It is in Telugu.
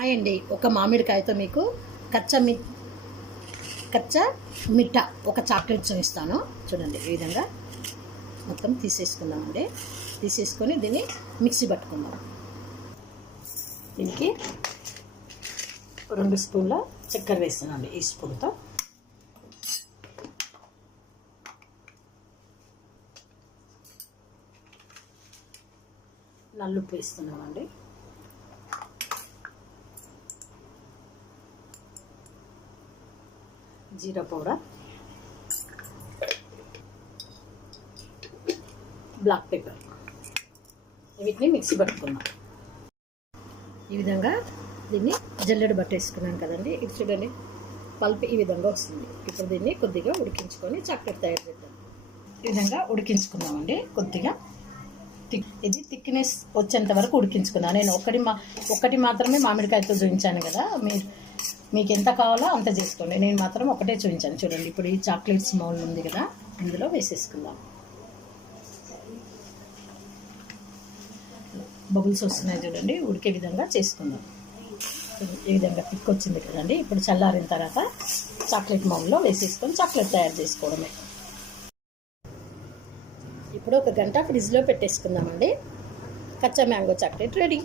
హాయ్ అండి. ఒక మామిడికాయతో మీకు కచ్చా మిఠా ఒక చాక్లెట్ చూపిస్తాను. చూడండి, ఈ విధంగా మొత్తం తీసేసుకుందామండి. తీసేసుకొని దీన్ని మిక్సీ పట్టుకుందాం. దీనికి 2 స్పూన్ల చక్కెర వేస్తున్నాండి. ఈ స్పూన్తో నల్లుప్పు వేస్తున్నామండి. జీరా పౌడర్, బ్లాక్ పెప్పర్, వీటిని మిక్సీ పట్టుకుందాం. ఈ విధంగా దీన్ని జల్లెడ పట్టేసుకున్నాను కదండి. ఇది చూడండి, పల్ప్ ఈ విధంగా వస్తుంది. ఇప్పుడు దీన్ని కొద్దిగా ఉడికించుకొని చాక్లెట్ తయారు చేద్దాం. ఈ విధంగా ఉడికించుకుందామండి. కొద్దిగా ఇది థిక్నెస్ వచ్చేంత వరకు ఉడికించుకున్నాను. నేను ఒకటి మాత్రమే మామిడికాయతో చూపించాను కదా, మీకు ఎంత కావాలో అంత చేసుకోండి. నేను మాత్రం ఒకటే చూపించాను. చూడండి, ఇప్పుడు ఈ చాక్లెట్స్ మౌల్ ఉంది కదా, ఇందులో వేసేసుకుందాం. బబుల్స్ వస్తున్నాయి చూడండి, ఉడికే విధంగా చేసుకుందాం. ఈ విధంగా థిక్ వచ్చింది కదండి. ఇప్పుడు చల్లారిన తర్వాత చాక్లెట్ మౌల్లో వేసేసుకొని చాక్లెట్ తయారు చేసుకోవడమే. ఇప్పుడు 1 గంట ఫ్రిడ్జ్లో పెట్టేసుకుందామండి. కచ్చా మ్యాంగో చాక్లెట్ రెడీ.